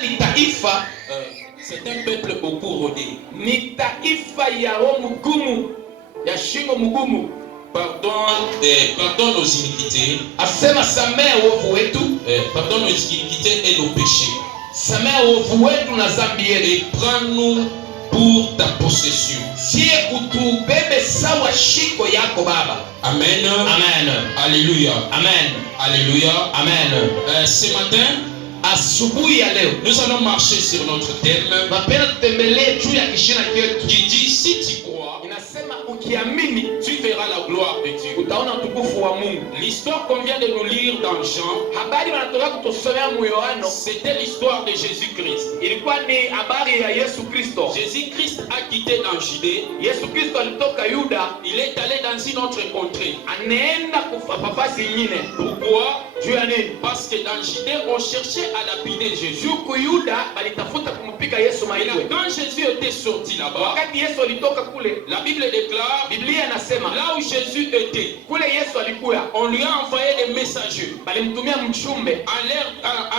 Ni taifa, c'est un peuple beaucoup rodé. Ni taifa ya roho mgumu, ya shingo mgumu. Pardonne nos iniquités. Asema samehe uovu wetu. Pardonne nos iniquités et nos péchés. Samehe uovu wetu na dhambi yetu. Et prends-nous pour ta possession. Sie utubebe sawa shiko yako Baba. Amen. Amen. Alléluia. Amen. Alléluia. Amen. Ce matin, asubuhi ya leo, nous allons marcher sur notre thème qui dit si tu crois, inasema ukiamini, tu verras la gloire de Dieu. utaona utukufu wa Mungu. L'histoire qu'on vient de nous lire dans Jean, habari wanatoka kutusomea mu Yohana, c'était l'histoire de Jésus-Christ. Ilikuwa ni habari ya Yesu Kristo. Jésus-Christ a quitté dans Judée. Yesu Kristo alitoka Yuda, il est allé dans une autre contrée. Anaenda kufafasi nyingine. Pourquoi? Juu ya nini? Parce que dans Judée on cherchait à lapider Jésus. Huko Yuda balitafuta kumpiga Yesu mawe. Quand Jésus était sorti là-bas, wakati Yesu alitoka kule, la Bible déclare, Biblia inasema, là où Jésus était, kule Yesu alikuwa, on lui a envoyé des messagers. Balimtumia mjumbe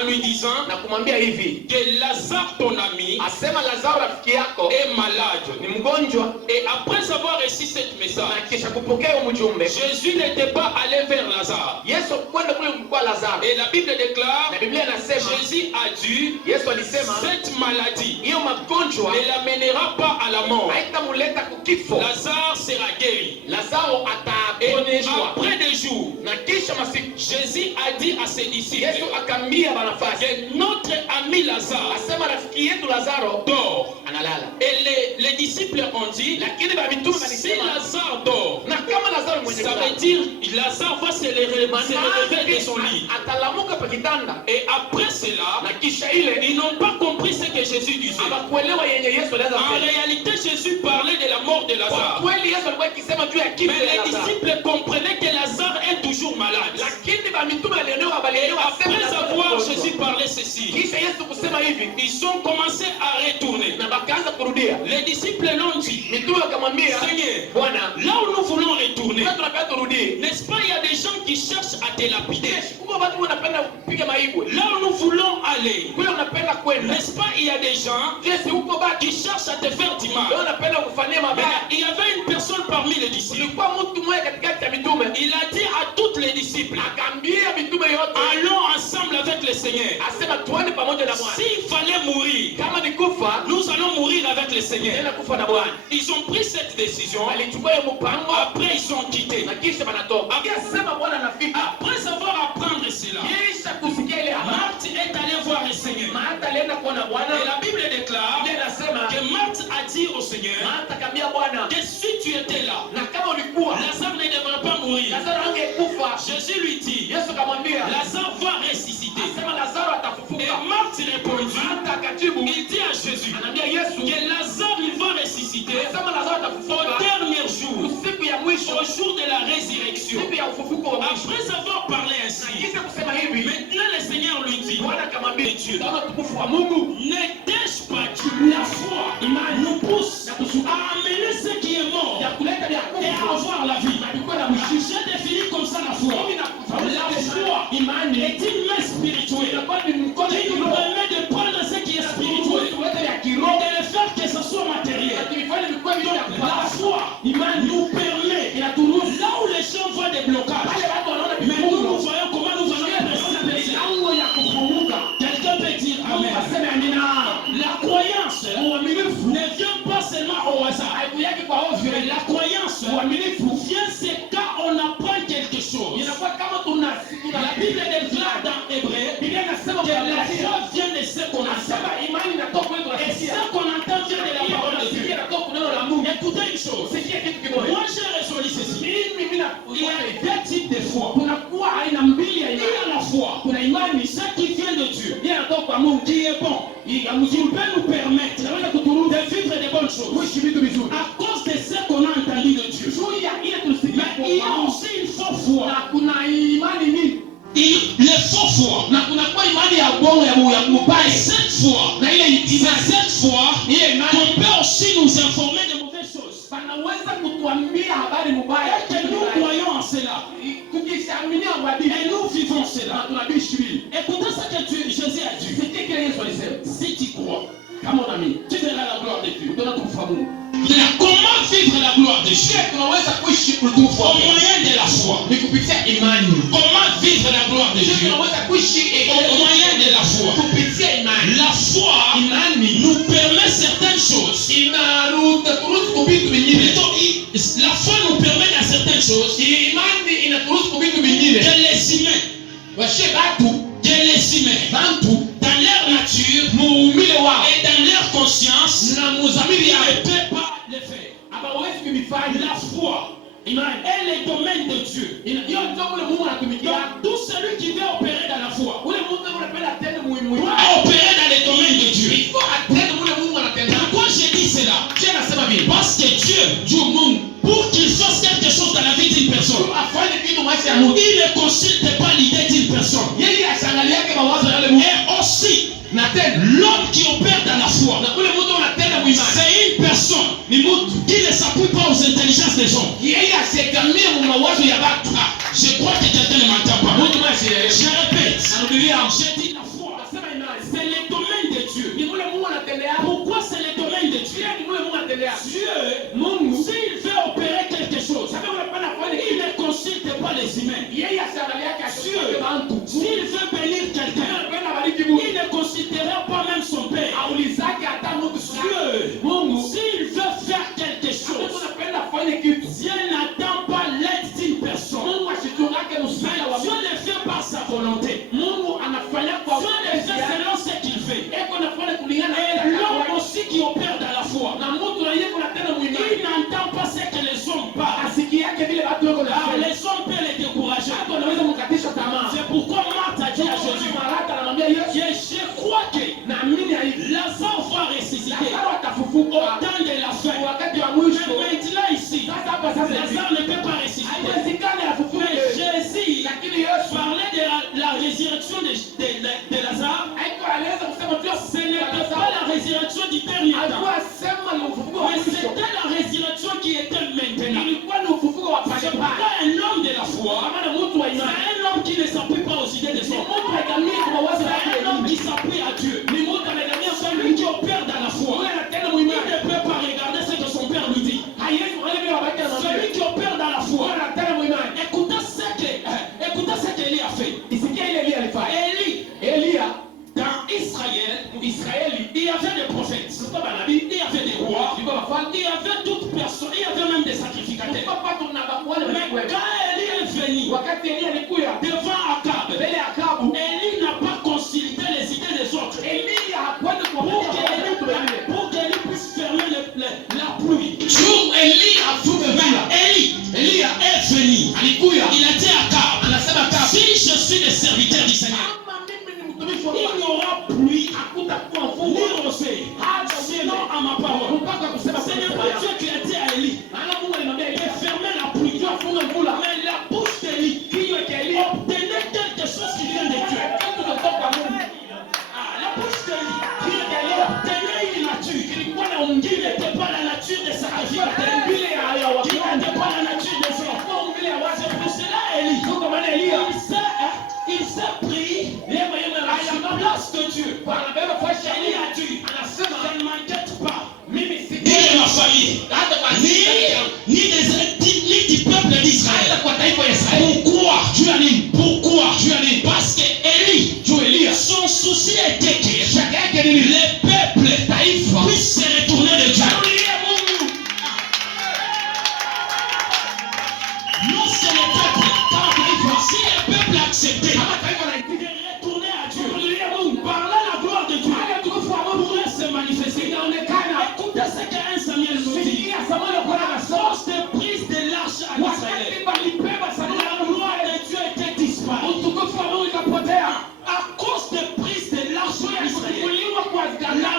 en lui disant, na kumwambia hivi, que Lazare ton ami, asema Lazaro rafiki yako est malade, ni mgonjwa. Et après avoir reçu cette message, na kisha kupokea mjumbe, Jésus n'était pas allé vers Lazare. Yesu kwenda kule kwa Lazaro. Et la Bible déclare, na Biblia inasema, Jésus a dit, Yesu alisema, cette maladie hiyo magonjwa ne l'amènera pas à la mort. haitamuleta kukifo. Lazare sera guéri. Lazaro ataponeshwa. Après des jours, na kisha masiku, Jésus a dit à ses disciples, Yesu akambia banafasi, que notre ami Lazare, asema rafiki yetu Lazaro dort, analala. Et les disciples ont dit, lakini bamitume si Lazare dort, na kama Lazaro mwenye ça veut dire Lazare va se relever de son lit. atalamuka pa kitanda. Et après cela, na kisha ile, ils n'ont pas compris ce que Jésus disait. abakuelewa yenye Yesu alianza En réalité, Jésus parlait de la mort de Lazare. kweli Yesu alikuwa akisema juu ya kifo. Mais les disciples comprenaient que Lazare est toujours malade. lakini bamitume alielewa, balielewa. Après avoir Jésus parlé ceci, kisha Yesu kusema hivi, ils ont commencé à retourner. na bakaanza kurudia. Les disciples l'ont dit, mitume wakamwambia, Seigneur, Bwana, là où nous voulons retourner, tunapenda turudie. n'est-ce pas, il y a des gens qui cherchent à te lapider. Kumbe watu wanapenda kupiga maibwe. Là où nous voulons aller, kule unapenda kwenda. n'est-ce pas, il y a des gens Yesu huko baki, qui cherchent à te faire du mal. wanapenda kufanyia Mais mabaya. il y avait une personne parmi les disciples. Kulikuwa mtu mmoja katikati ya mitume, Il a dit à toutes les disciples, akaambia mitume yote, allons ensemble avec le Seigneur. asema tuende pamoja na Bwana. S'il fallait mourir, Kama ni kufa, nous allons mourir avec le Seigneur. tena kufa na Bwana. Ils ont pris cette décision. Alichukua hiyo mpango, Après, ils ont quitté. na kisha banatoka. Akasema Bwana anafika. Après avoir appris cela, Kisha kusikia ile habari, Marthe est allée voir le Seigneur. Martha alienda kuona Bwana. Et la Bible déclare Biblia inasema, que Marthe a dit au Seigneur Martha akamwambia Bwana, que si tu étais là, na kama ulikuwa, Lazare ne devrait pas mourir. Lazaro angekufa. Jésus lui dit, Yesu akamwambia, Lazare va ressusciter. asema Lazaro Et atafufuka. Marthe répondit, Martha akajibu, il dit à Jésus anaambia Yesu, que Lazare il va ressusciter asema Lazaro au atafufuka dernier jour, siku ya mwisho, au jour de la résurrection. siku ya ufufuko wa mwisho. Après avoir parlé Na ainsi, kisha kusema hivi, maintenant le Seigneur lui dit, Bwana akamwambia, Dieu, utaona utukufu wa Mungu. n'étais-je pas dit, la foi, imani, nous pousse à amener ce qui est mort ya kuleta vya et à avoir la vie. alikuwa na mwisho. J'ai défini comme ça la foi. La foi Imani est une main spirituelle inakuwa ni mkono qui nous kiroho, permet de prendre ce qui est spirituel tuweke ya et kiroho, de le faire que ce soit matériel. akifanya vikuwa vitu vya La kupata. foi Imani nous permet, inaturuhusu là où les gens voient des blocages, wale watu wanaona mais nous, nous vifungo, voyons comment nous allons presser. milango ya kufunguka. Quelqu'un peut dire Amen. Aseme amina. La croyance Uaminifu ne vient pas seulement au hasard. haikuyaki kwa ovyo. Mais la croyance vient c'est quand on apprend quelque chose. Inakuwa kama tuna La Bible déclare dans Hébreu Biblia inasema que la foi vient de ce qu'on a Nasema imani inatoka kwetu et tunasikia. ce qu'on entend vient de la parole de Dieu. Inatoka kwa neno la Mungu. Écoutez une chose. Sikia kitu kimoja. Moi j'ai résolu ceci. Mimi Il y a deux types de foi. kunakuwa aina mbili ya Il y imani. a la foi. Kuna imani Ce qui vient de Dieu. inatoka kwa Mungu. Qui est bon. Il peut nous permettre Inaweza kuturuhusu de vivre de bonnes choses. kuishi vitu vizuri. À cause de ce qu'on a entendu de Dieu. Juu ya ile tulisikia Mais il y a kwa aussi une fausse foi. na kuna imani nyingi. Les faux foi. Na kuna kwa imani ya uongo ya mubaya. Cette foi. Na ile imani Cette foi. ile imani On peut aussi nous informer de mauvaises choses. wanaweza kutuambia habari mubaya. Et que nous croyons en cela. Et nous vivons cela. Écoutez ce que Jésus a dit. Si tu crois, tu verras la gloire de Dieu. Comment vivre la gloire de Dieu? Au moyen de la foi. Comment vivre la gloire de Dieu? Au moyen de la foi. La foi nous permet certaines choses. La foi nous permet dans certaines choses que les humains, dans leur nature et dans leur conscience, ne peuvent pas le faire. La foi est le domaine de Dieu. Donc tout celui qui veut opérer dans la foi doit opérer dans le domaine de Dieu. Pourquoi je dis cela? Parce que Dieu, pour qu'il fasse quelque chose dans la vie d'une personne, il ne consulte pas l'idée d'une personne. Et aussi, l'homme qui opère dans la foi, c'est une personne qui ne s'appuie pas aux intelligences des hommes. Je crois que quelqu'un ne m'entend pas. Je répète, j'ai dit la foi, c'est le domaine de Dieu. Pourquoi c'est le domaine de Dieu? Dieu, s'il veut opérer quelque chose, il ne consulte pas les humains. Dieu, s'il veut bénir quelqu'un, il ne considérera pas même son père. Dieu, s'il veut faire quelque chose, Dieu n'attend pas l'aide d'une personne. Dieu le fait par sa volonté. Dieu le fait selon ce qu'il fait. Et l'homme aussi qui opère dans la foi, il n'entend pas ce que les hommes parlent. Les hommes peuvent les décourager. C'est pourquoi Marthe a dit à Jésus, je crois que Lazare va ressusciter au temps de la fin. Mais maintenant ici, Lazare ne peut pas ressusciter. Mais Jésus parlait de la résurrection de Lazare. Ce n'était pas la résurrection du dernier temps, mais c'était la résurrection qui était maintenant. C'est pourquoi un homme de la foi, c'est un homme qui ne s'appuie pas aux idées des hommes. C'est un homme qui s'appuie à Dieu. Celui qui opère dans la foi, il ne peut pas regarder ce que son père lui dit. Celui qui opère dans la foi, écoutez ce qu'Élie a fait. Élie, dans Israël, il y avait des prophètes, il y avait des rois, il y avait toute personne, il y avait même des sacrificateurs. Mais quand Élie est venu devant Akab, Élie n'a pas consulté les idées des autres pour qu'Élie puisse fermer la pluie. Élie est venu, il a dit à Akab, si je suis le serviteur du Seigneur, il n'y aura pluie ni rosée, sinon à ma parole. Ce n'est pas Dieu qui a dit à Élie de fermer la pluie, mais la bouche d'Élie obtenait quelque chose qui vient de Dieu. La bouche d'Élie obtenait une nature qui n'était pas la nature des sacrificateurs, qui n'était pas la nature des hommes. C'est pour cela Élie, il s'est pris à la place de Dieu. Élie a dit, je ne m'inquiète pas, ni de ma famille, ni du peuple d'Israël. Pourquoi? Parce que Élie, son souci était que les peuples puissent se retourner de Dieu. Non, c'est le peuple. Si le peuple acceptait de retourner à Dieu, par là la gloire de Dieu pourrait se manifester. Écoutez ce qu'un Samuel nous dit. À force de prise de l'arche en Israël, la gloire de Dieu était disparue. À cause de prise de l'arche en Israël, la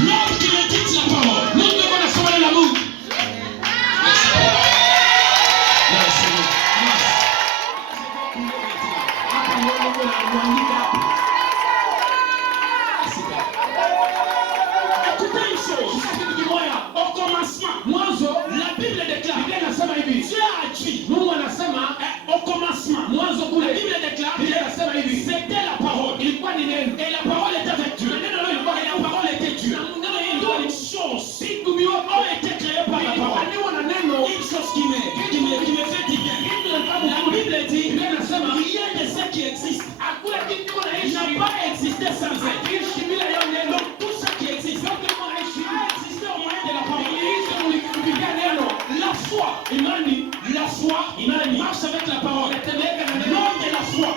L'homme qui médite la parole. Mungu anasoma neno la Mungu. Écoutez une chose. Au commencement, la Bible déclare. Dieu a dit. Au commencement, la Bible déclare. C'était la parole. Et la parole était avec Dieu. Et la parole était Dieu. Toutes les choses ont été créées par la parole. Une chose qui me fait du bien. La Bible dit rien de ce qui existe n'a pas existé sans elle. Donc tout ce qui existe a existé au moyen de la parole. La foi, marche avec la parole. L'homme de la foi,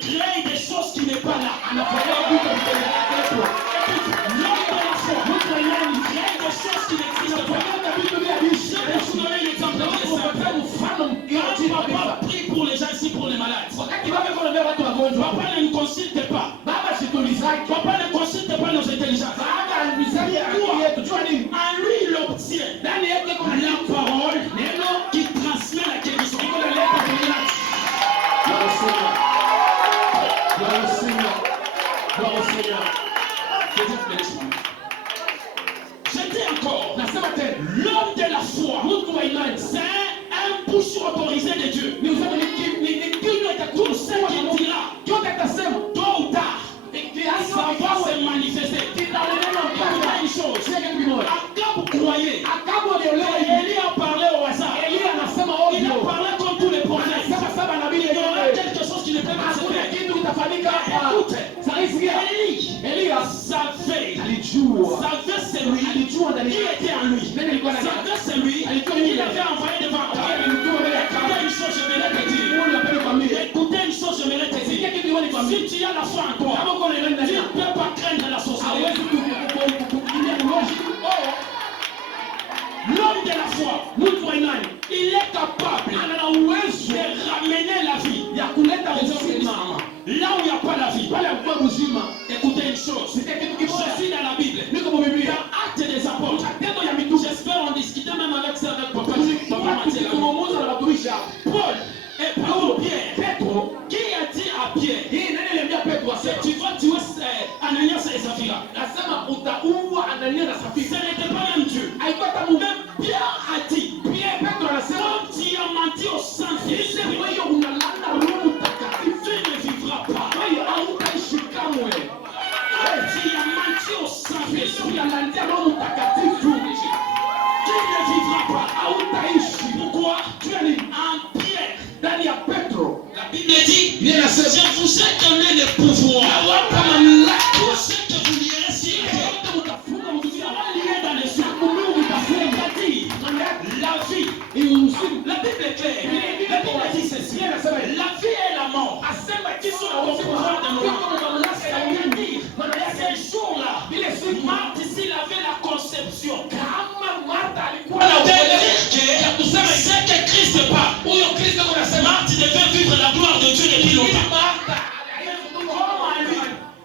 crée des choses qui n'est pas là. L'homme de la foi, crée des choses qui n'existent pas. Je vais vous donner un exemple très simple. Quand papa prie pour les gens ici, pour les malades, papa ne nous consulte pas. Papa ne consulte pas nos intelligences. En lui, il obtient la parole qui transmet la guérison. Je dis encore, l'homme de la foi, c'est un bouche autorisé de Dieu. Tout ce qu'il dira, tôt ou tard, ça va se manifester. Écoutez une chose, Akab croyait. Élie a parlé au hasard. Il a parlé comme tous les prophètes. Il y aura quelque chose qui ne peut pas se faire. Écoute, Élie savait c'est lui qui était en lui. Savait c'est lui. Il avait envoyé devant toi. Écoutez une chose, je vais te dire. Écoutez une chose, je vais te dire. Si tu as la foi en toi, tu ne peux pas craindre la sorcellerie. L'homme de la foi, il est capable de ramener la vie. Là où il n'y a pas la vie. Écoutez une chose. Je suis dans la Bible. Dans Actes des Apôtres. J'espère en discuter même avec ça avec papa. Paul et Pierre. Qui a dit à Pierre, tu vas tuer Ananias et Saphira. Ce n'était pas même Dieu. Même Pierre a dit, comme tu as menti au Saint-Esprit, tu ne vivras pas. Tu as menti au Saint-Esprit, tu ne vivras pas. Pourquoi? Tu es en Pierre. La Bible dit, je vous ai donné le pouvoir. Tout ce que vous lirez sur sera lié dans les cieux. C'est-à-dire, la vie. La Bible est claire. La Bible dit ceci. La vie et la mort qui sont au pouvoir de nous. C'est-à-dire, ces jours-là, Marthe ici, il avait la conception. C'est que Christ part. Marthe devait vivre la gloire de Dieu depuis longtemps.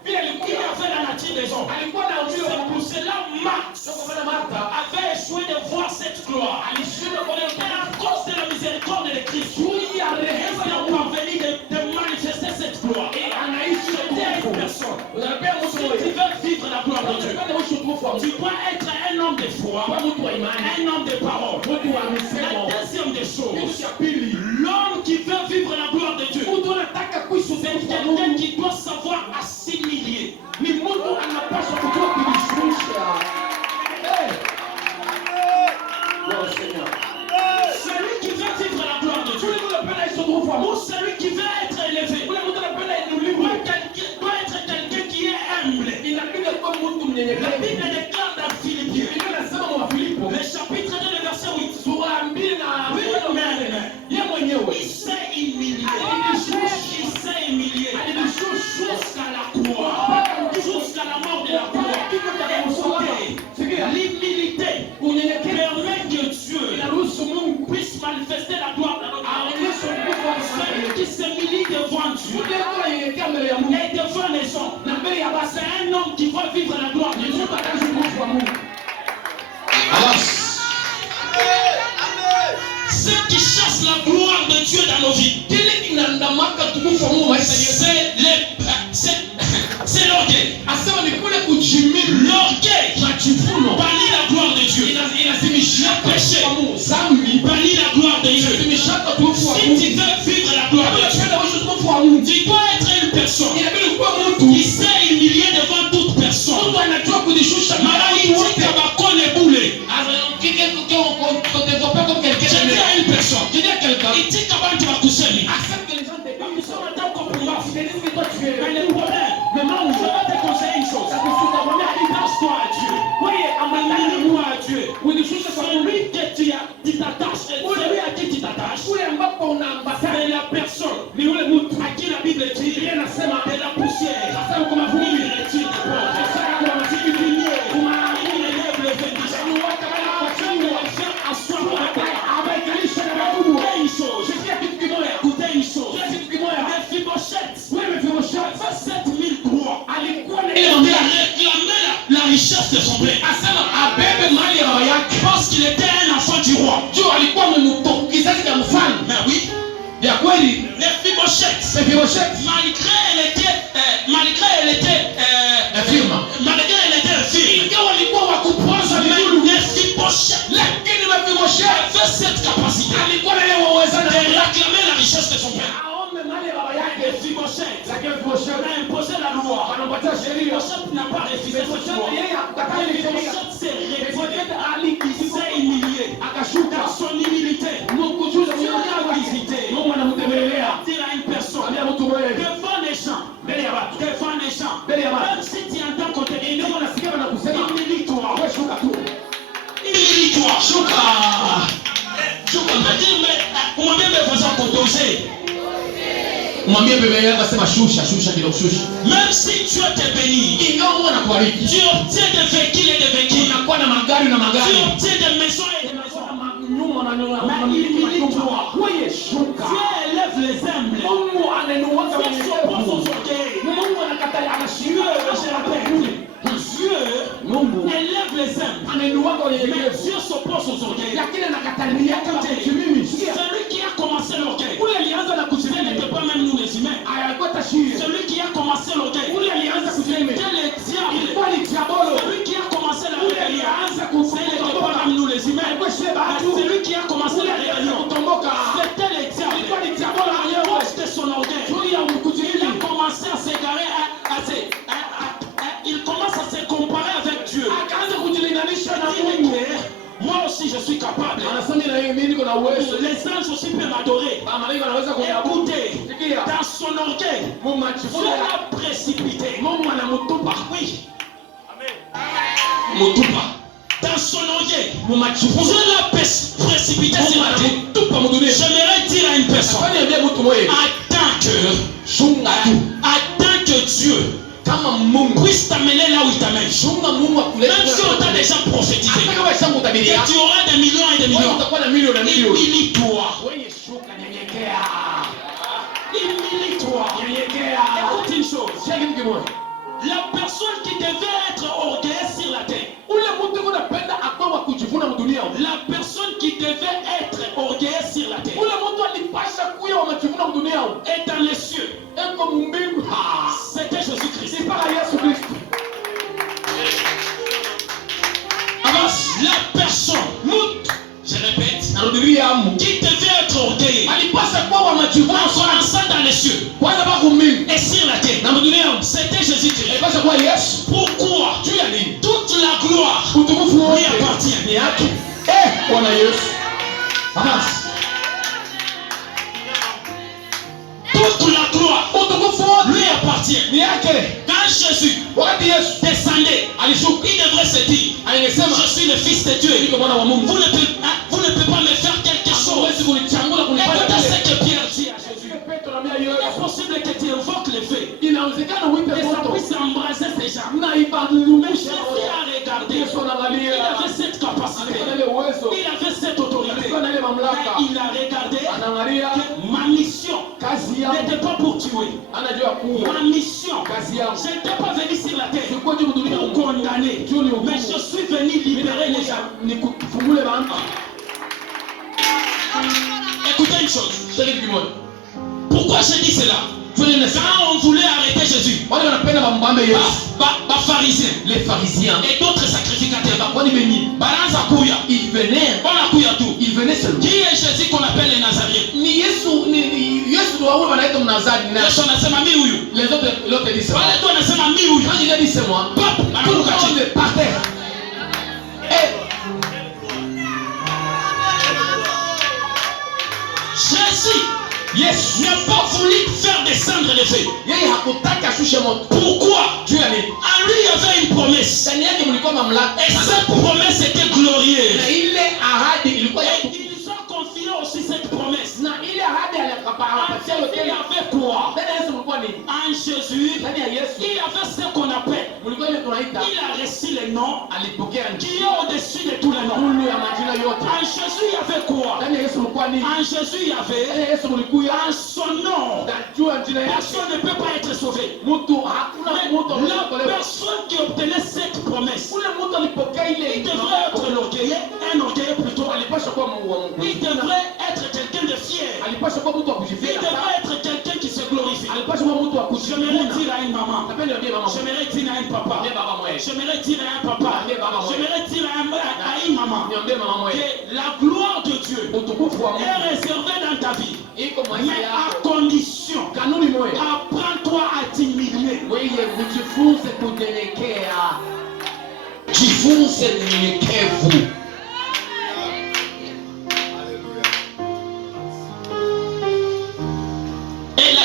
Il avait la nature des hommes. C'est pour cela Marthe avait échoué de voir cette gloire. Et à cause de la miséricorde de Christ, il a parvenu de manifester cette gloire. Et c'était une personne. Si tu veux vivre la gloire de Dieu, tu dois être un homme de foi, un homme de parole. La deuxième des choses, l'homme qui veut vivre la gloire de Dieu, c'est quelqu'un qui doit savoir assimiler. Celui qui veut vivre la gloire de Dieu, ou celui qui veut être élevé, doit être quelqu'un qui est humble. La Bible déclare dans Philippiens, le chapitre 2, le verset 8. Il s'est humilié. Jusqu'à la croix. Jusqu'à la mort de la croix. L'humilité permet que Dieu puisse manifester la gloire dans notre vie. Celui qui s'humilie devant Dieu et devant les hommes, c'est un homme qui va vivre la gloire de Dieu. péché bannit la gloire de Dieu. Si tu veux vivre la gloire de Dieu, tu dois être une personne qui sait humilier devant toute personne. Malaïti kabakone boule. Je dis à une personne, il dit qu'avant tu vas coucher. Accepte que les gens te parlent. Nous sommes en tant que combat. Mais le problème, maintenant je vais te conseiller une chose. Attache-toi à Dieu. Attache-toi à Dieu. Celui que tu t'attaches, celui à qui tu t'attaches, c'est la personne à qui la Bible dit de la poussière. La richesse de son père. Parce qu'il était un enfant du roi. Mais oui. Mephibosheth, malgré elle était infirme. Mephibosheth avait cette capacité de réclamer la richesse de son père. Mephibosheth a imposé la loi. Mephibosheth n'a pas refusé cette loi. Mephibosheth s'est révolté, s'est humilié dans son humilité. Dieu l'a visité. Dire à une personne devant les gens, même si tu entends qu'on te dit, humilie-toi. Même si Dieu te bénit, tu obtiens des véhicules et des véhicules, tu obtiens des maisons et des maisons. Mais humilie-toi. Dieu élève les humbles. Dieu s'oppose aux orgueils. Dieu élève les humbles. Mais Dieu s'oppose aux orgueils. Celui qui a commencé l'orgueil, ce n'était pas même nous les humains. Celui qui a commencé l'orgueil, c'était le diable. Celui qui a commencé la rébellion, ce n'était pas même nous les humains. Celui qui a commencé la rébellion, c'était le diable. À cause de son orgueil, il a commencé à s'égarer, il commence à se comparer avec Dieu. Moi aussi je suis capable. Les anges aussi peuvent m'adorer. Écoutez, dans son orgueil, Dieu l'a précipité. Oui. Dans son orgueil, Dieu l'a précipité sur la terre. J'aimerais dire à une personne, attends que Dieu puisse t'amener là où il t'amène. Même si on t'a déjà prophétisé que tu auras des millions et des millions, humilie-toi. Écoute une chose. La personne qui devait être orgueilleuse sur la terre, la personne qui devait être orgueilleuse sur la terre est dans les cieux. C'était Jésus-Christ. Alors, la personne, je répète, qui devait être orgueilleuse en commençant dans les cieux et sur la terre, c'était Jésus-Christ. Pourquoi toute la gloire lui appartient? Toute la gloire lui appartient. Quand Jésus descendait, il devrait se dire, je suis le Fils de Dieu. Vous ne pouvez pas me faire quelque chose. Écoutez ce que Pierre dit à Jésus. Il est possible que tu invoques les faits. Et ça puisse embrasser ces gens. Mais Jésus a regardé. Il avait cette capacité. Il avait cette autorité. Mais il a regardé que ma mission n'était pas pour tuer. Ma mission, je n'étais pas venu sur la terre pour condamner. Mais je suis venu libérer les gens. Écoutez une chose. Pourquoi je dis cela? Quand on voulait arrêter Jésus, pharisiens, les pharisiens, et d'autres sacrificateurs, ils venaient seulement. qui est Jésus qu'on appelle les Nazariens? Ni Yesu wanaita Mnazari na Yesu anasema mi huyu. les autres disent Wale tu wanasema mi huyu. quand je dis c'est moi, Pop, tout le anaruka chini. monde par terre. Jésus Yes, n'a pas voulu faire descendre les feux. yeye hakutaka ashushe moto. Pourquoi? Juu ya nini? En lui, il y avait une promesse. Ndani yake mlikuwa mamlaka. Et cette promesse était glorieuse. Na ile ahadi ilikuwa ya Et ils ont confié aussi cette promesse. na ile ahadi aliyopatia Il y avait quoi? ndani ya Yesu mlikuwa nini? En Jésus, Ndani ya Yesu il y avait ce qu'on appelle. mlikuwa ile tunaita Il a reçu les noms alipokea qui est au-dessus de tous les noms. ngulu ya majina yote. En Jésus, il y avait quoi? Ndani ya Yesu mlikuwa nini? En Jésus, il y Ndani avait ya Yesu mlikuwa en son nom. juu ya jina yake. Personne ne peut pas être sauvé. Mtu hakuna mtu Mais la anayeokolewa. personne qui obtenait cette promesse, Ule mtu alipokea ile il devrait être l'orgueilleux, un orgueilleux plutôt. alipaswa kuwa Mungu wa Mungu. Il devrait être quelqu'un de fier. Alipaswa kuwa mtu wa Il kujivika. devrait être quelqu'un qui se glorifie. Alipaswa kuwa mtu wa J'aimerais kujivuna. dire à une maman. Napenda niambie mama. J'aimerais dire à un papa. Niambie baba mwe. J'aimerais dire à un papa. J'aimerais dire à une maman. Niambie mama mwe. Que la gloire de Dieu Utukufu wa Mungu est réservée dans ta vie. iko maisha Mais à yako. condition, Kanuni moja. apprends-toi à t'humilier. Wewe ujifunze kunyenyekea. Jifunze unyenyekevu. Et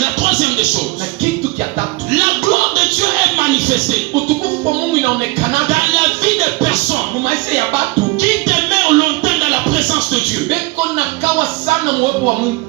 la troisième des choses, Na kitu kia tatu. la gloire de Dieu est manifestée Utukufu wa Mungu inaonekana dans la vie des personnes mu maisha ya watu. qui demeurent longtemps dans la présence de Dieu. Beko na kawa sana mwepo wa Mungu.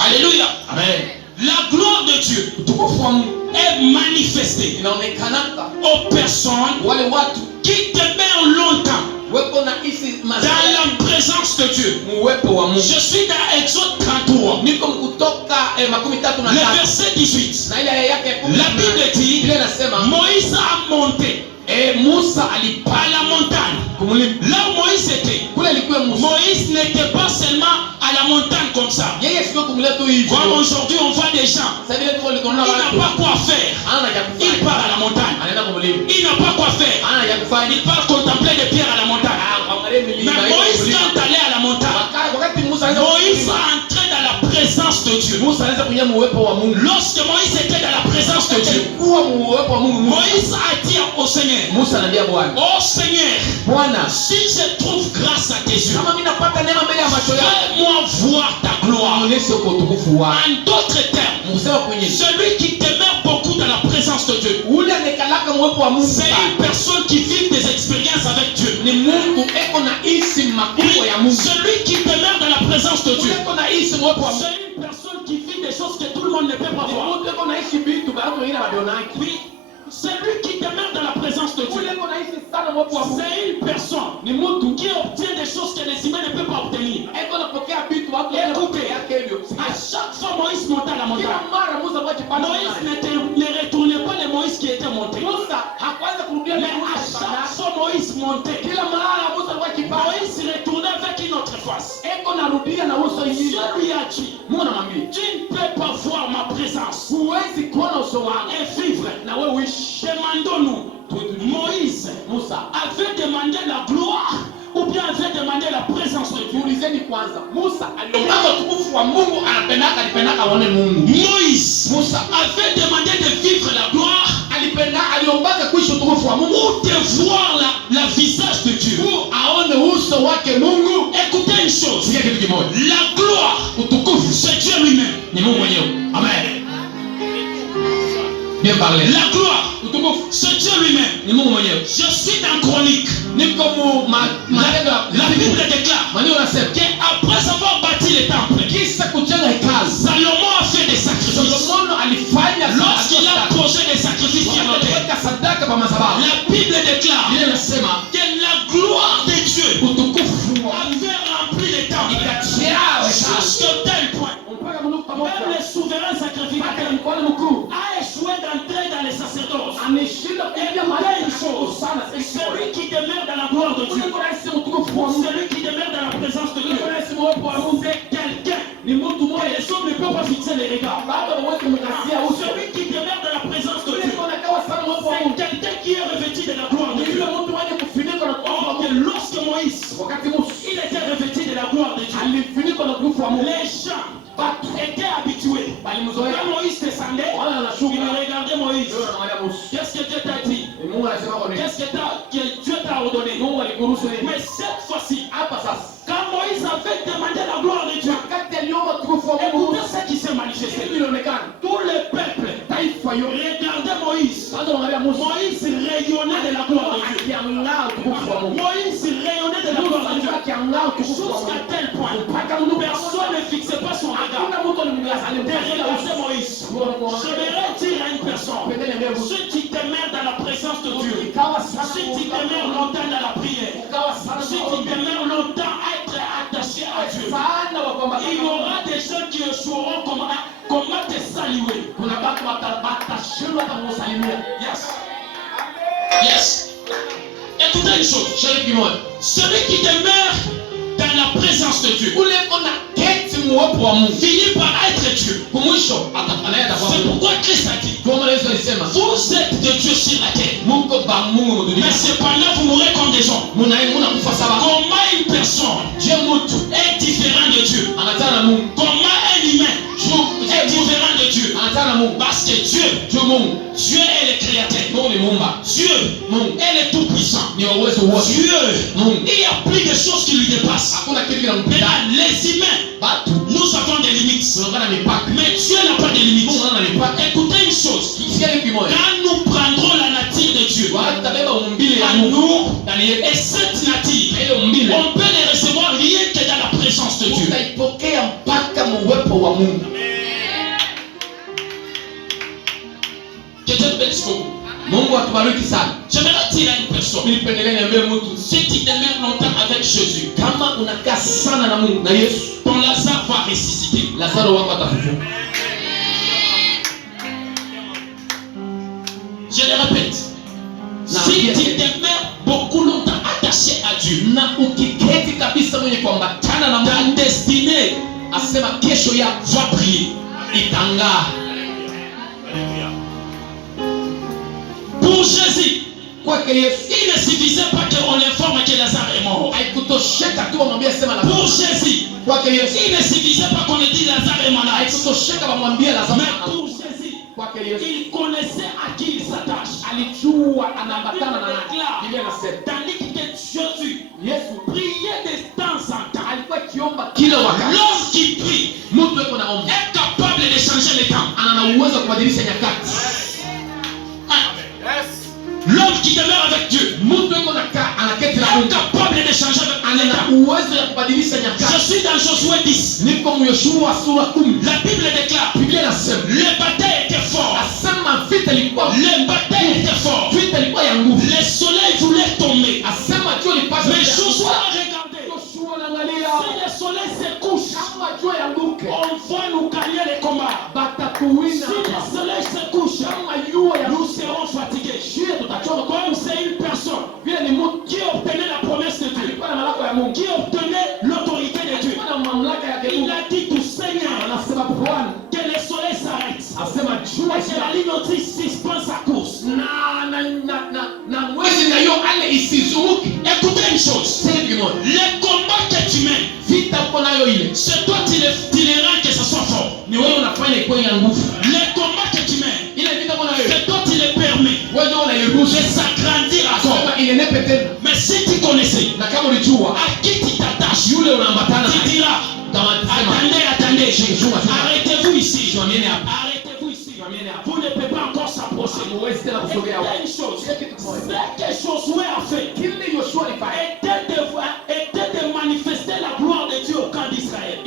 Alléluia. Amen. La gloire de Dieu Utukufu wa Mungu est manifestée inaonekana aux personnes wale watu qui demeurent longtemps weko na isi dans maisha la présence de Dieu. muwepo wa Mungu. Je suis dans Exode 33, Niko kutoka makumi tatu na le tatu. verset 18. Na ile yake ya kumi La na Bible nane. dit, Ile nasema Moïse a monté Musa à alipaa la montagne. kumulima. Là où Moïse était, Kule alikuwa Musa. Moïse n'était pas seulement à la montagne comme ça. Yeye sio kumulia tu hivi. Comme aujourd'hui on voit des gens, Sasa vile tuko il likona n'a watu. pas quoi faire. Hana ya Il kufanya. part à la montagne. Anaenda kumulima. Il n'a pas quoi faire. Hana ya kufanya. Il part contempler des pierres à la montagne. Angalia milima Mais hiyo Moïse, kumulima. quand allait à la montagne, Wakati Musa anaenda Moïse kumulima. entrait dans la présence de Dieu. Musa anaanza kuingia muwepo wa Mungu. Lorsque Moïse était dans la présence de Dieu, Kuwa muwepo wa Mungu. Moïse a dit au Seigneur, Musa anaambia Bwana, oh Seigneur, Bwana, si je trouve grâce à tes yeux, kama mimi napata neema mbele ya macho yako, fais-moi voir ta gloire. onyeshe kwa utukufu wako. En d'autres termes, Msema kwenye celui qui demeure beaucoup dans la présence de Dieu, ule amekalaka muwepo wa Mungu. c'est une personne qui vit des expériences avec Dieu. Ni Mungu eko na isi makubwa ya Mungu. Celui qui demeure dans la présence de Dieu, Ule eko na isi muwepo wa Mungu. c'est une personne qui vit des choses que tout le monde ne peut pas Ni voir. Mungu eko na isi vitu bado wengine hawavionaki. Oui, celui qui demeure dans la présence de Ule Dieu, eko na isi sana muwepo wa Mungu. c'est une personne Ni mtu qui obtient des choses que les humains ne peuvent pas obtenir. eko napokea vitu watu Écoutez, yake hivyo. à chaque fois Moïse montait à la Kila montagne, mara Musa alikuwa akipanda Moïse mlimani. ne retournait pas les Moïse qui étaient montés. Musa hakuanza kurudia Mais Musa à alipanda. chaque fois Moïse montait, Kila mara Musa alikuwa akipanda. Moïse retournait avec une autre face. Eko narudia na uso Dieu ingine. lui a dit, Mungu anamwambia, tu ne peux pas voir ma présence huwezi kuona uso wangu et vivre. na wewe uishi. Demandons-nous, Moïse Musa avait demandé la gloire ou bien avait demandé la présence de Dieu? Tuulizeni kwanza, Musa aliombaka utukufu wa Mungu, alipendaka aone Mungu. Moïse Musa avait demandé de vivre la gloire aliombaka kuishi utukufu wa Mungu, ou de voir la visage de Dieu. aone uso wake Mungu. Écoutez une chose, Sikia kitu kimoja, la gloire, utukufu c'est Dieu lui-même. ni Mungu mwenyewe. Amen. Bien parlé. La gloire, Utukufu c'est Dieu lui-même. ni Mungu mwenyewe. Je suis dans Chronique. Niko mu La Bible déclare maneno nasema qu'après avoir bâti le temple, kisa kujenga hekalu, Salomon a fait des sacrifices. Solomono alifanya Lorsqu'il a posé des sacrifices sur l'autel, aliweka sadaka pa madhabahu. la Bible déclare Biblia inasema que la gloire de Dieu utukufu avait rempli le temple ikajaa hekalu jusqu'à tel point. mpaka mnuka moja. Même le souverain sacrificateur Mkono mkuu a échoué d'entrer dans les sacerdoces. ameshinda kuingia Écoutez mahali une chose, sana. celui qui demeure dans la gloire de Dieu, Mungu anasema utukufu wa Mungu. celui qui demeure dans la présence de Dieu, Mungu anasema uwepo wa Mungu c'est quelqu'un ni mtu mmoja pas fixer les regards. Celui qui demeure dans la présence de Dieu, c'est quelqu'un qui est revêtu de la gloire de Dieu. Or que lorsque Moïse, il était revêtu de la gloire de Dieu, les gens étaient habitués. Quand Moïse descendait, ils regardaient Moïse. Qu'est-ce que Dieu t'a dit? Qu'est-ce que Dieu t'a ordonné? Mais cette fois-ci, quand Moïse avait demandé la gloire de Dieu, écoutez ce qui s'est manifesté. Tout le peuple regardait Moïse. Moïse rayonnait de la gloire de Dieu. Moïse rayonnait de la gloire de Dieu. Jusqu'à tel point, personne ne fixait pas son regard. Regardez Moïse. J'aimerais dire à une personne, ceux qui demeurent dans la présence de Dieu, ceux qui demeurent longtemps dans la prière, ceux qui demeurent longtemps à être attachés à Dieu, il y aura des gens qui échoueront comment te saluer. Yes. Yes. Écoutez une chose. Celui qui demeure dans la présence de Dieu finit par être Dieu. C'est pourquoi Christ a dit, vous êtes de Dieu sur la terre, mais cependant vous mourrez comme des gens. Comment une personne est différente de Dieu? Comment un humain est différent de Dieu? Parce que Dieu est le créateur. Dieu est le tout-puissant. Dieu, il y a plus de choses qui lui dépassent. Maintenant, les humains, nous avons des limites. Mais Dieu n'a pas de limites. Écoutez une chose. Quand nous prendrons la nature de Dieu à nous, et cette nature, on peut les recevoir rien que dans la présence de Dieu. Que Dieu bénisse beaucoup. J'aimerais dire à une personne, si tu demeures longtemps avec Jésus, ton Lazare va ressusciter. Je le répète, si tu demeures beaucoup longtemps attaché à Dieu, ta destinée va briller. Pour Jésus, il ne suffisait pas qu'on l'informe que Lazare est mort. Pour Jésus, il ne suffisait pas qu'on ait dit Lazare est malade. Mais pour Jésus, il connaissait à qui il s'attache. Tandis que Jésus priait de temps en temps. L'homme qui prie est capable de changer les temps. L'homme qui demeure avec Dieu est capable de changer avec l'état. Je suis dans Josué 10. La Bible déclare, les batailles étaient fortes. Les batailles étaient fortes. Le soleil voulait tomber. Mais Josué a regardé. Si le soleil se couche, on va nous gagner les combats. Si le soleil se couche, nous serons fatigués. Comme c'est une personne qui obtenait la promesse de Dieu, qui obtenait l'autorité de Dieu, il a dit tout Seigneur que le soleil s'arrête et que la ligne notice suspend sa course. Écoutez une chose, les combats que tu mènes, c'est toi qui les rends que ce soit fort. Les combats que tu mènes, c'est toi qui les permets de s'agrandir encore. Mais si tu connaissais à qui tu t'attaches, tu diras, attendez, arrêtez-vous ici. Arrêtez-vous ici. Vous ne pouvez pas encore s'approcher. Une chose, ce que Josué a fait était de manifester la gloire de Dieu au camp d'Israël.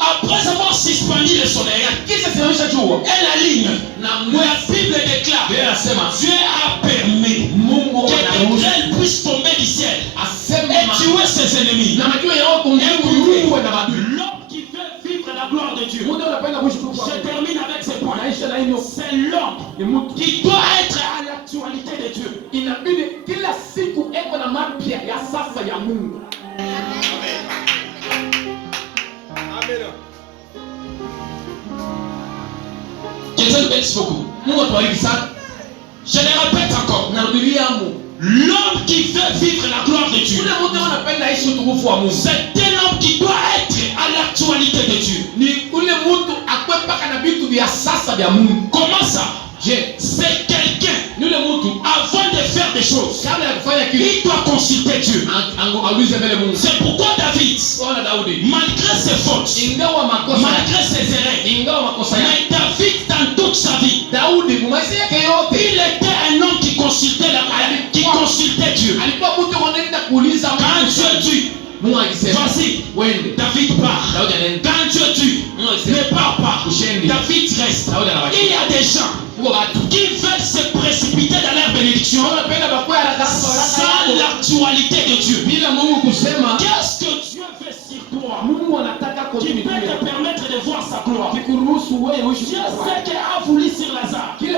Après avoir suspendu le soleil et la ligne, la Bible déclare, Dieu a permis que des grêles puissent tomber du ciel et tuer ses ennemis. L'homme qui veut vivre la gloire de Dieu, je termine avec ces points. C'est l'homme qui doit être à l'actualité de Dieu. Que Dieu le bénisse beaucoup. Je le répète encore. L'homme qui veut vivre la gloire de Dieu, c'est un homme qui doit être à l'actualité de Dieu. Comment ça? C'est quelqu'un, avant de faire des choses, il doit consulter Dieu. C'est pourquoi David, malgré ses fautes, malgré ses erreurs, mais David dans toute sa vie, il était un homme qui consultait Dieu. Quand Dieu dit, vas-y, David part. Quand Dieu dit, ne pars pas, David reste. Il y a des gens qui veulent se précipiter dans leur bénédiction sans l'actualité de Dieu. Qu'est-ce que Dieu fait sur toi qui peut te permettre de voir sa gloire? Dieu sait qu'il a voulu sur Lazare. Et ce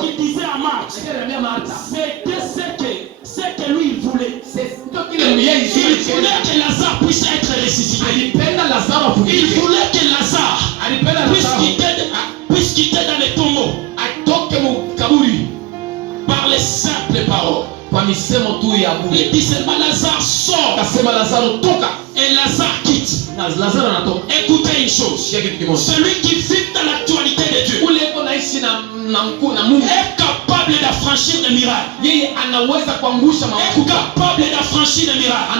qu'il disait à Marthe, c'était ce que lui il voulait. Il voulait que Lazare puisse être ressuscité. Il voulait que Lazare puisse quitter dans les tombeaux par les simples paroles. Il dit seulement Lazare sort et Lazare quitte. Écoutez une chose, celui qui vit dans l'actualité de Dieu est capable d'affranchir des miracles. Est capable d'affranchir des miracles.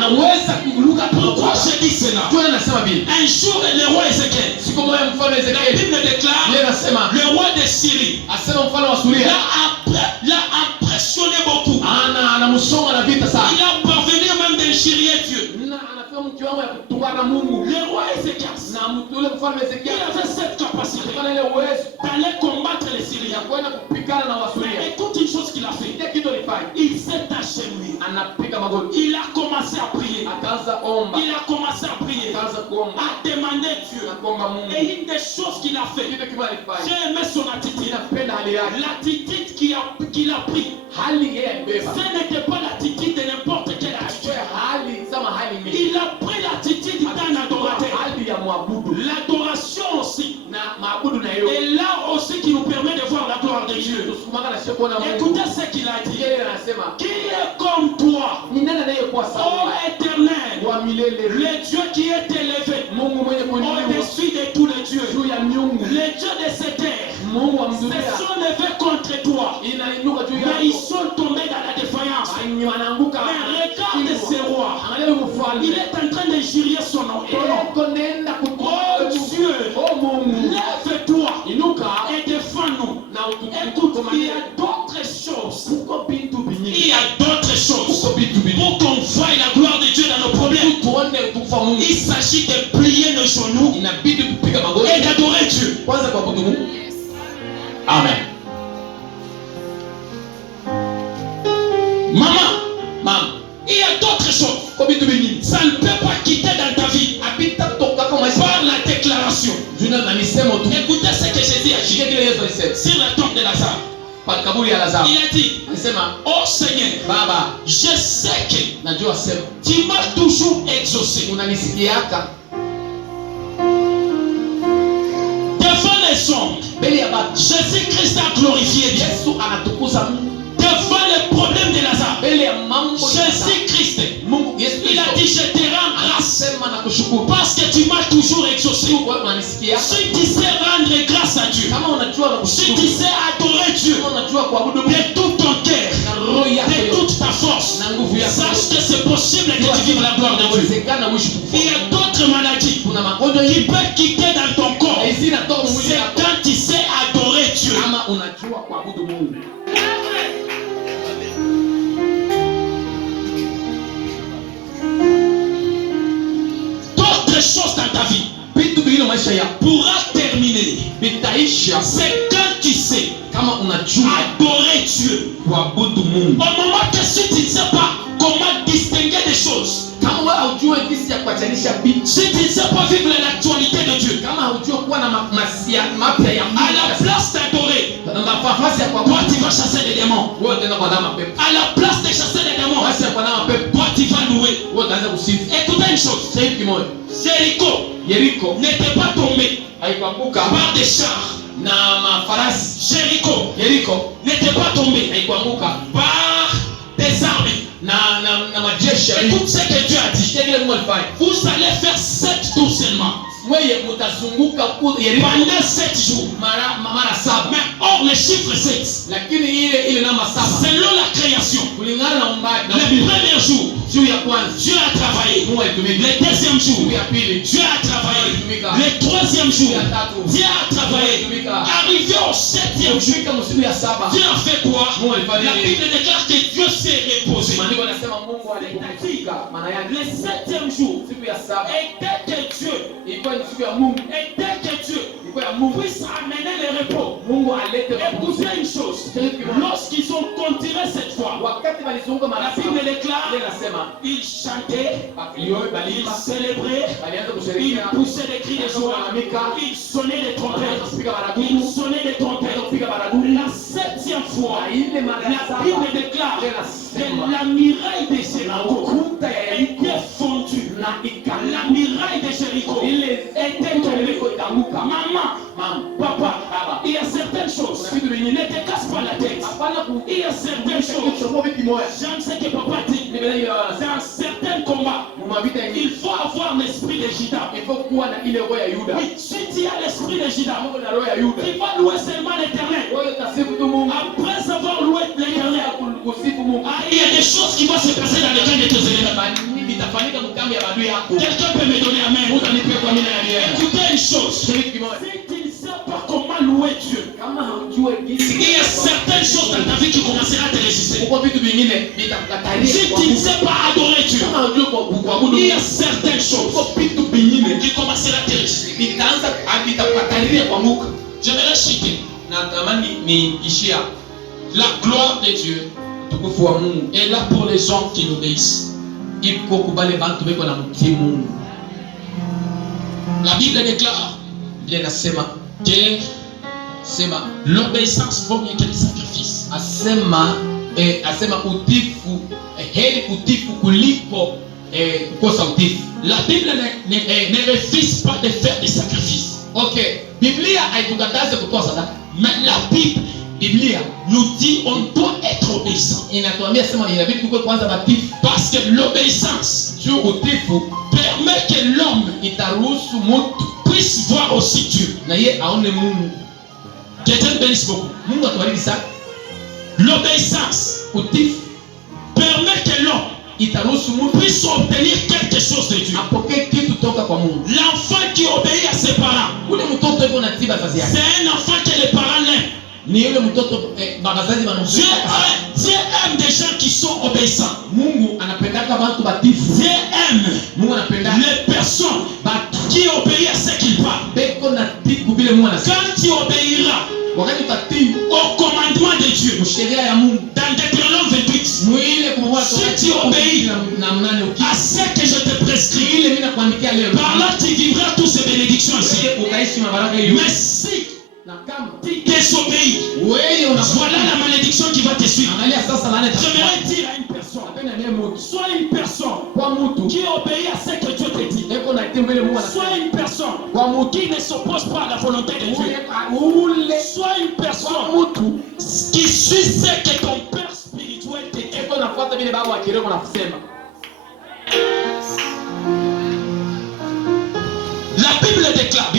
Pourquoi je dis cela? Un jour le roi Ézéchiel, la Bible déclare, le roi de Syrie l'a impressionné beaucoup. Il a parvenu même d'injurier Dieu. Le roi Ézéchiel, il avait cette capacité d'aller combattre les Syriens. Mais écoute une chose qu'il a fait. Il s'est agenouillé. Il a commencé à prier. Il a commencé à prier, à demander Dieu. Et une des choses qu'il a fait, j'ai aimé son attitude. L'attitude qu'il a pris, ce n'était pas l'attitude de n'importe quelle attitude. Il a pris l'attitude d'un adorateur. L'adoration aussi. Et là aussi qui nous permet de voir la gloire de Dieu. Écoutez ce qu'il a dit. Qui est comme toi, ô éternel, le Dieu qui est élevé au-dessus de tous les dieux, les dieux de cette terre se sont levés contre toi, mais ils sont tombés dans la défaillance. Mais regarde ce roi, il est en train d'injurier son nom. Oh Dieu, lève-toi et défends-nous. Écoute, il y a d'autres choses. Il y a d'autres choses pour qu'on voie la gloire de Dieu dans nos problèmes. Il s'agit de plier nos genoux et d'adorer Dieu. Amen. Maman, il y a d'autres choses. Ça ne peut pas quitter dans ta vie par la déclaration. Écoutez ce que Jésus a dit sur la tombe de Lazare. Il a dit, oh Seigneur, je sais que tu m'as toujours exaucé. Devant les hommes, Jésus-Christ a glorifié Dieu. Devant les problèmes de Lazare, Jésus-Christ, il a dit, je te rends grâce parce que tu m'as toujours exaucé. Si tu sais rendre grâce à Dieu, si tu sais adorer Dieu de tout ton cœur, de toute ta force, sache que c'est possible que tu vives la gloire de Dieu. Il y a d'autres maladies qui peuvent quitter dans ton corps. C'est quand tu sais adorer Dieu. D'autres choses dans ta vie pourra terminer. C'est quand tu sais adorer Dieu. Au moment que si tu ne sais pas comment distinguer des choses, si tu ne sais pas vivre l'actualité de Dieu, à la place d'adorer, toi tu vas chasser les démons. À la place de chasser les démons, toi tu tu vas louer. wewe utaanza kusifu. Écoutez une chose. Sasa hivi kimoja. Jéricho n'était pas tombé haikuanguka par des chars. na mafarasi. Jéricho n'était pas tombé haikuanguka par des armées. na majeshi. Écoute ce que Dieu a dit. Vous allez faire 7 tours seulement. Mtazunguka pendant 7 jours. mara 7. Mais or le chiffre 7. Lakini ile namba 7. Selon la création. Kulingana na umbaji. Le premier jour, siku ya kwanza Dieu a travaillé. Le deuxième jour, siku ya pili Dieu a travaillé. Le troisième jour, Dieu a travaillé. Arrivé au 7e jour, siku ya 7. Dieu a fait quoi? La Bible déclare que Dieu s'est reposé. Maandiko yanasema Mungu alipumzika. Maana yake le 7e jour, siku ya 7 était que Dieu, ilikuwa ni siku ya Mungu, était que Dieu ilikuwa ya Mungu puisse amener le repos. Mungu alete Écoutez une chose, lorsqu'ils ont continué cette fois, wakati walizunguka mara la Bible déclare, ile nasema ils chantaient, ils balima célébraient, walianza ils kusherehekea, poussaient des cris de joie, ils sonnaient des trompettes, ils sonnaient des trompettes. La 7e fois, la Bible déclare que la muraille de Jéricho était fondue. La muraille de Jéricho était tombée. Maman, papa, il y a certaines choses. Ne te casse pas la tête. Il y a certaines choses. J'aime ce que papa dit. Dans certains combats, il faut avoir l'esprit de Juda. Oui, si tu as l'esprit de Juda, tu vas louer seulement l'Éternel. Après avoir loué l'Éternel, il y a des choses qui vont se passer dans le camp de tes ennemis. Quelqu'un peut me donner amen. Écoutez une chose. Si tu ne sais pas comment louer Dieu, il y a certaines choses dans ta vie qui commenceront à te résister. Si tu ne sais pas adorer Dieu, il y a certaines choses qui commenceront à te résister. J'aimerais citer la gloire de Dieu est là pour les hommes qui l'obéissent. La Bible déclare que l'obéissance vaut mieux que le sacrifice. Asema utifu heri utifu kuliko kukosa utifu. La Bible ne refuse pas de faire des sacrifices. Okay, Biblia haitukataze kutoa sadaka. Mais la Biblia nous dit on doit être obéissant. Inatuambia sema inabidi tukue kwanza batifu. Parce que l'obéissance permet que l'homme itaruhusu mtu puisse voir aussi Dieu. Na yeye aone Mungu. Quelqu'un bénisse beaucoup. Mungu atubariki sana. L'obéissance permet que l'homme itaruhusu mtu puisse obtenir quelque chose de Dieu. Apokee kitu toka kwa Mungu. L'enfant qui obéit à ses parents, ule mtoto yuko na tiba kazi yake. c'est un enfant que les parents l'aiment. Ni yule mtoto babazazi wanampenda. Dieu aime des gens qui sont obéissants. Mungu anapendaka watu batifu. Dieu aime Mungu anapenda les personnes qui obéissent à ce qu'il parle. Beko na tiku vile Mungu anasema. Quand tu obéiras wakati utatii au commandement de Dieu, sheria ya Mungu, dans Deutéronome 28, mwile kumwa si tu obéis à ce que je te prescris, ile mimi nakuandikia leo, par là tu vivras toutes ces bénédictions ici. Utaishi mabaraka hiyo. Mais si tu désobéis, voilà la malédiction qui va te suivre. J'aimerais dire à une personne, sois une personne qui obéit à ce que Dieu te dit. Sois une personne qui ne s'oppose pas à la volonté de Dieu. Sois une personne qui suit ce que ton père spirituel te dit. La Bible déclare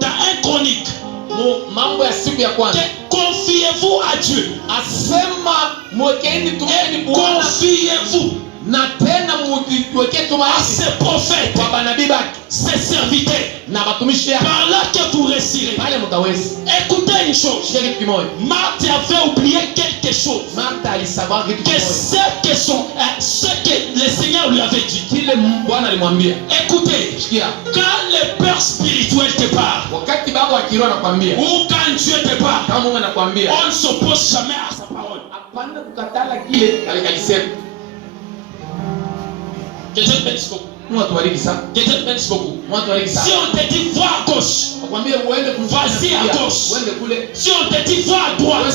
dans 1 Chronique, confiez-vous à Dieu. Et confiez-vous à ses prophètes, ses serviteurs, par là que vous réussirez. Écoutez une chose, Marthe avait oublié quelque chose, que ce que le Seigneur lui avait dit. Écoutez, quand le Père spirituel te parle, ou quand Dieu te parle, on ne s'oppose jamais à sa parole. Quelqu'un bénisse beaucoup. Quelqu'un bénisse beaucoup. Si on te dit va à gauche, vas-y à gauche. Si on te dit va à droite,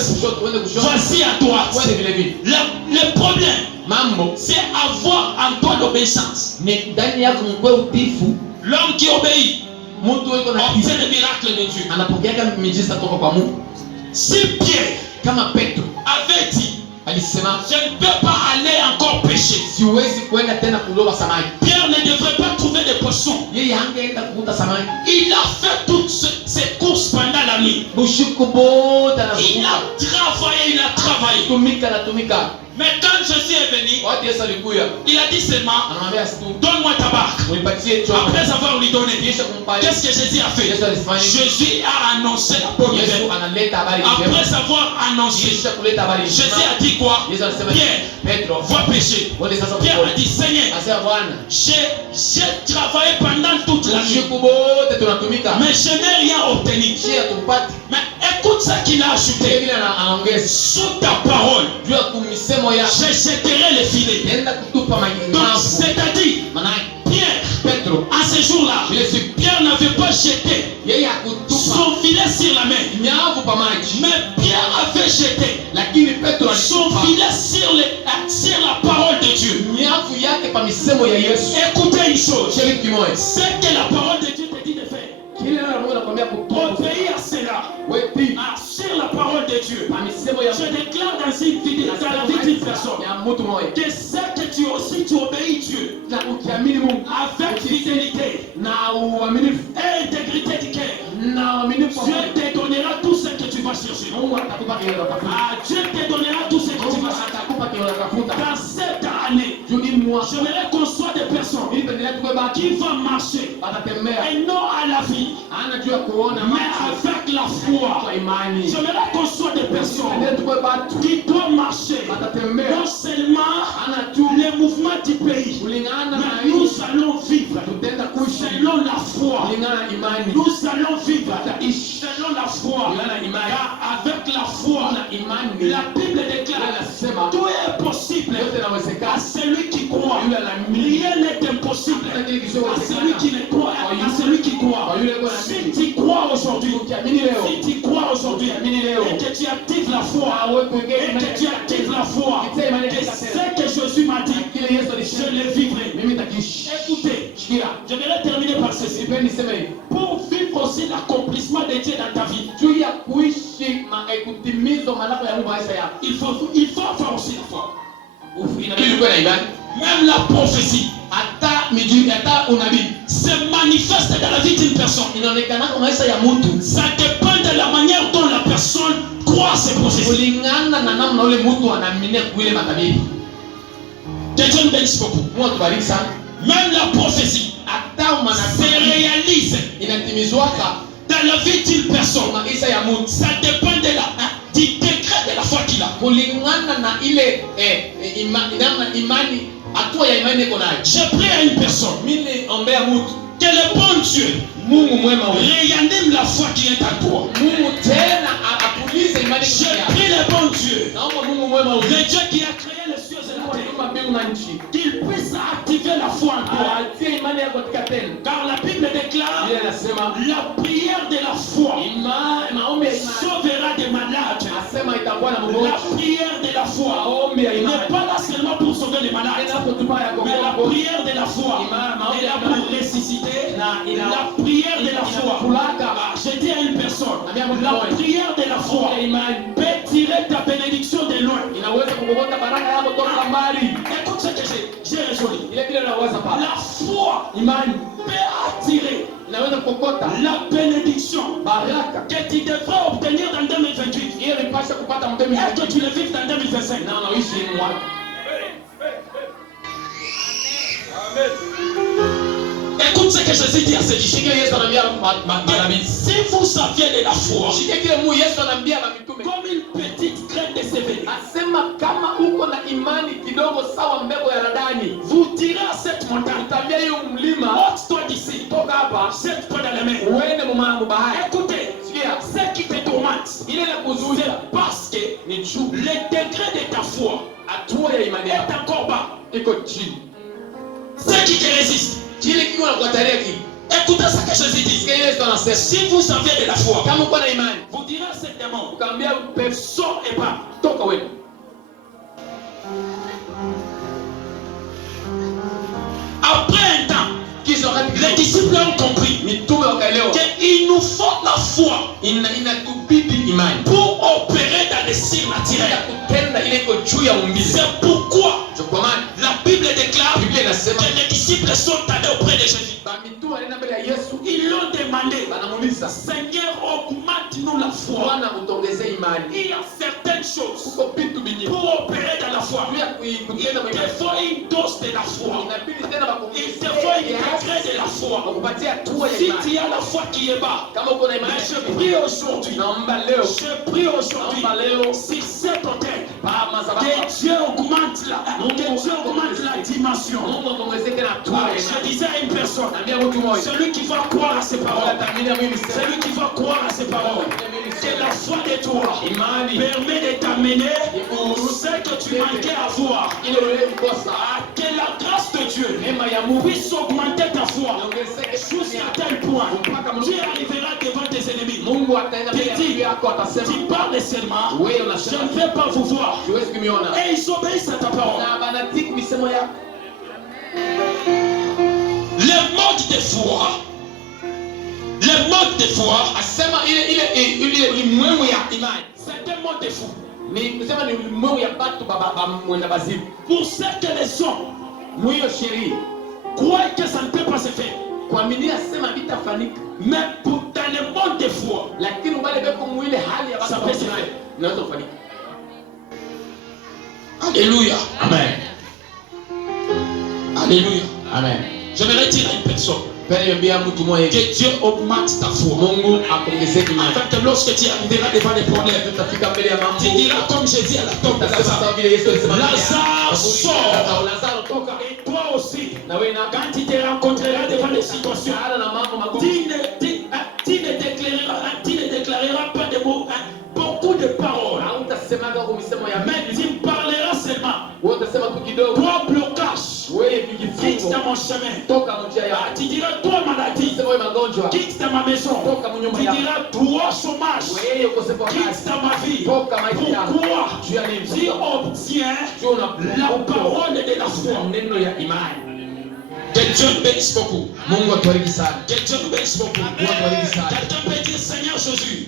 vas-y à droite. Le problème, mambo c'est avoir en toi l'obéissance. ni ndani yako mkwe utifu. L'homme qui obéit Mtu yuko na obtient le miracle de Dieu. anapokea miujiza kutoka kwa Mungu. Si Pierre Kama Petro avait dit, alisema je ne peux pas aller encore pécher, siwezi kwenda tena kuloba samaki. Pierre ne devrait pas trouver de poissons. Yeye hangeenda kukuta samaki. Il a fait toutes ses courses pendant la nuit. Bushuku bote Il anazunguka. a travaillé. Tumika na tumika. Mais quand Jésus est venu, Wakati Yesu alikuja, il a dit seulement, anamwambia situ, donne-moi ta barque. unipatie chombo. Après avoir lui donné, Kisha kumpa qu'est-ce que Jésus a fait? Yesu alifanya. Jésus a annoncé la bonne Yesu nouvelle. analeta habari njema. Après avoir annoncé, Kisha kuleta habari Jésus njema. a dit quoi? Yesu alisema, Pierre, Petro, va pécher. wende sasa Pierre a kupona. dit, Seigneur, Asema Bwana, j'ai travaillé pendant toute la nuit, bushuku bote tunatumika. mais je n'ai rien obtenu. Shia tumpati. Mais écoute ce qu'il a ajouté. Vile anaongeza. Sous ta parole, Juu ya kumisemo ya je jeterai les filets. yenda kutupa Donc, maji. c'est-à-dire, Manake Pierre, Petro à ce jour-là, vile siku Pierre n'avait pas jeté yeye hakutupa son filet sur la mer. nyavu pa maji, Mais Pierre avait jeté lakini Petro son alitupa filet sur la parole de Dieu. nyavu yake pa misemo ya Yesu. Écoutez une chose. Sheri kimoja. C'est que la parole de Dieu te dit de faire. Kile neno la Mungu anakuambia kutupa. Obéis à cela. Wewe Sur la parole de Dieu. pa misemo ya Je déclare dans la vie d'une personne ya mtu mmoja. que c'est que tu aussi tu obéis Dieu Na ukiamini Mungu avec fidélité na uaminifu et intégrité du cœur. na uaminifu, Dieu te donnera tout ce que tu vas chercher. Mungu atakupa kile unatafuta. Ah, Dieu te donnera tout ce que tu Mungu vas chercher. atakupa kile unatafuta. Dans cette année, Juu hii mwaka j'aimerais qu'on soit des personnes ili tuendelee tukibaki qui vont marcher atatembea et non à la vie, ana juu ya kuona mais macho avec la foi. kwa imani. J'aimerais qu'on soit des personnes Tuendelee tukibaki qui doivent marcher atatembea non seulement ana tu les mouvements du pays, kulingana na mais nous hii allons vivre tutenda kuishi selon la foi. kulingana na imani. Nous allons vivre Tutaishi selon la foi. kulingana na imani. Car avec la foi, Na imani la Bible déclare inasema tout est possible yote à inawezekana. celui qui croit. Yule anaamini. Rien n'est impossible Hata kile à celui kisichowezekana qui ne croit, à celui qui croit. kwa yule kwa Si naamini. tu crois aujourd'hui, Ukiamini leo si tu crois aujourd'hui, ukiamini leo et que tu actives la foi, awe kuingia et imani que tu actives la foi, Kitia imani et katika tena. ce que Jésus m'a dit, Kile Yesu je alisema le vivrai. mimi nitakiishi. Écoutez, Shikia. je vais terminer par ceci. Sipendi niseme hivi. Pour vivre aussi l'accomplissement de Dieu dans ta vie, Juu ya kuishi kutimizwa malengo ya Mungu maisha yako. il faut avoir aussi la foi. Inabidi uwe na imani. Même la prophétie Hata miji hata unabii se manifeste dans la vie d'une personne. inaonekana kwa maisha ya mtu Ça dépend de la manière dont la personne croit ces prophéties. kulingana na namna ule mtu anaamini kuile matabiri. Que Dieu nous bénisse beaucoup. Mungu atubariki sana. Même la prophétie Hata se manabii réalise inatimizwaka dans la vie d'une personne. maisha ya mtu Ça dépend du degré de la foi qu'il a. kulingana na ile imani, hatua ya imani iko nayo. Je prie à une personne Mimi ombea mtu que le bon Dieu Mungu mwema wewe. réanime la foi qui est en toi. Mungu tena apulize imani Je yako. prie le bon Dieu, Naomba Mungu mwema wewe. le Dieu qui a créé les cieux et la terre, Kwa mbingu na nchi. qu'il puisse activer la foi en toi. Atie imani yako katika tendo. Car la Bible déclare Biblia inasema la prière de la foi maombi ya imani sauvera des malades. asema itakuwa na La mgonjwa. prière de la foi Maombi ya n'est imani pas là seulement pour sauver les malades, inapotupa ya mais la gogo. prière de la foi est là pour ressusciter. La prière de la foi, je dis à une personne, la prière de la foi peut tirer ta bénédiction de loin. Inaweza kukokota baraka yako toka mbali. Écoute ce que j'ai résolu. Ile vile unaweza pale. La foi Imani peut attirer inaweza kukokota la bénédiction baraka. que tu devrais obtenir dans 2028 Hiyo inapaswa kupata mtemi. et que tu le vives dans 2025. Na unaishi mwaka. Écoute ce que Jésus dit à ses disciples. Shike Yesu anaambia manabii. Si vous saviez de la foi, Shike kile Mungu Yesu anaambia mitume. comme une petite graine de sévéné, Asema kama uko na imani kidogo sawa mbegu ya radani, vous direz à cette montagne, utaambia hiyo mlima ôte-toi d'ici, toka hapa, jette-toi dans la mer. uende bahari. Écoutez, Sikia, ce qui te tourmente, ile la kuzuia c'est parce que ni juu. le degré de ta foi Hatua ya imani est yako encore bas. iko chini. Ce qui te résiste, Kile kiko na kuhataria kile. écoutez ce que Jésus dit. Sikia Yesu anasema, Si vous aviez de la foi, kama uko na imani, vous direz à cet démon, ukaambia pepo sors et pars. toka wewe. Après un temps, les disciples ont compris qu'il nous faut la foi pour opérer dans les signes naturels. C'est pourquoi la Bible déclare que les disciples sont allés auprès de Jésus. Ils l'ont demandé, Seigneur, augmente-nous la foi. Il y a certaines choses pour opérer dans la foi. Il te faut une dose de la foi. Il te faut une degré de la foi. Si tu as la foi qui est bas, mais je prie aujourd'hui, si c'est ton tête, que Dieu augmente la dimension. Je disais à une personne, celui qui va croire à ses paroles, celui qui va croire à ses paroles, que la foi de toi permet de t'amener où ce que tu manquais à voir. Que la grâce de Dieu puisse augmenter ta foi jusqu'à tel point tu arriveras devant tes ennemis. Tu parles seulement, je ne vais pas vous voir. Et ils obéissent à ta parole. Le mode de foi, c'est un mode de foi. Pour ceux que les hommes croient que ça ne peut pas se faire, mais pour dans le monde de foi, ça peut se faire. Alléluia. Amen. Alléluia. Amen. J'aimerais dire à une personne que Dieu augmente ta foi. Afin que lorsque tu arriveras devant les problèmes, tu diras comme Jésus à la tombe de Lazare, Lazare sort. Et toi aussi, quand tu te rencontreras devant les situations, tu ne déclareras pas de mots, beaucoup de paroles, mais tu parleras seulement. Toi blocage, quitte dans mon chemin. Tu diras toi maladie, quitte dans ma maison. Tu diras toi chômage, quitte dans ma vie. Pourquoi tu obtiens la parole de la foi? Que Dieu bénisse beaucoup. Que Dieu bénisse beaucoup. Quelqu'un peut dire Seigneur Jésus.